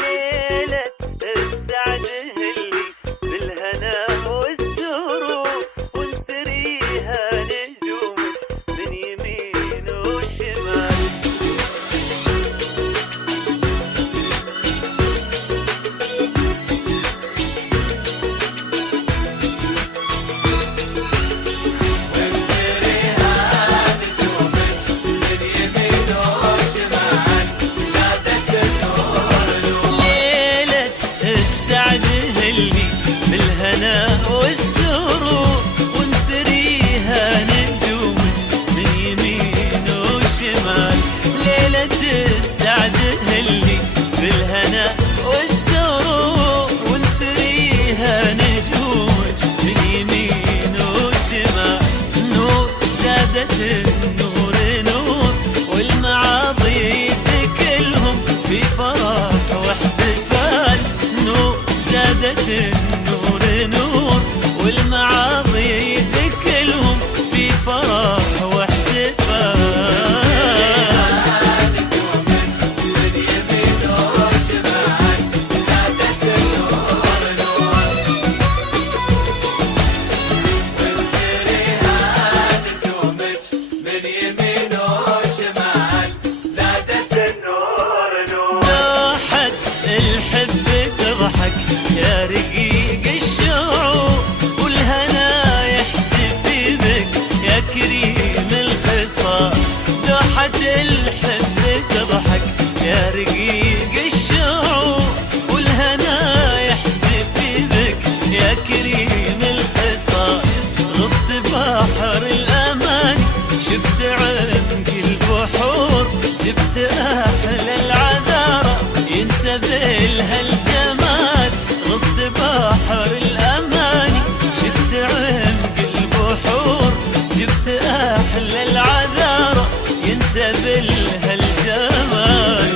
ليلة السعد اللي بالهنا والسرور وانثريها نجوم من يمين وشمال. والسرور وانثريها نجومك من يمين وشمال. ليلة السعد اللي بالهنا والسرور وانثريها نجومك من يمين وشمال. نور زادت النور نور والمعاضي كلهم في فرح واحتفال. نور زادت النور نور والمعاضي كلهم في فرح واحتفال. لاحت الحب تضحك يا رقيق الشعور والهنا يحتفي بك يا كريم الخصال. لاحت الحب تضحك يا رقيق الشعور والهنا يحتفي بك يا كريم الخصال. غصت بحر الأماني شفت عمق البحور جبت أحلى العذارى ينسب لها الجمال. غصت بحر الأماني شفت عمق البحور جبت أحلى العذارى ينسب لها الجمال.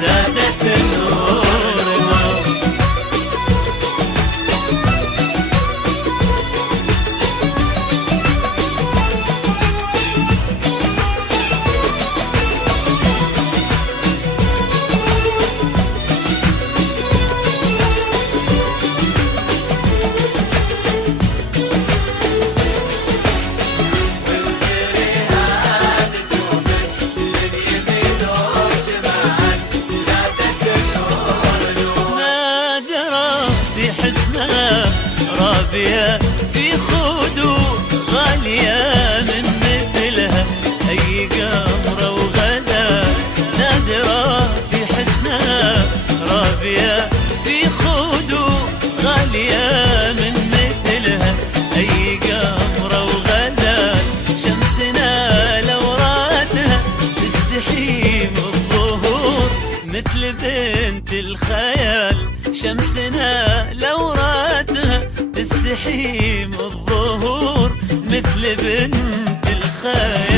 زادت النور نور رابية في خدود غالية من مثلها أي قمرة وغزال. نادرة في حسنها رابية في خدود غالية من مثلها أي قمرة وغزال. شمسنا لو راتها تستحيم الظهور مثل بنت الخيال. شمسنا لو راتها تستحيم الظهور مثل بنت الخيال.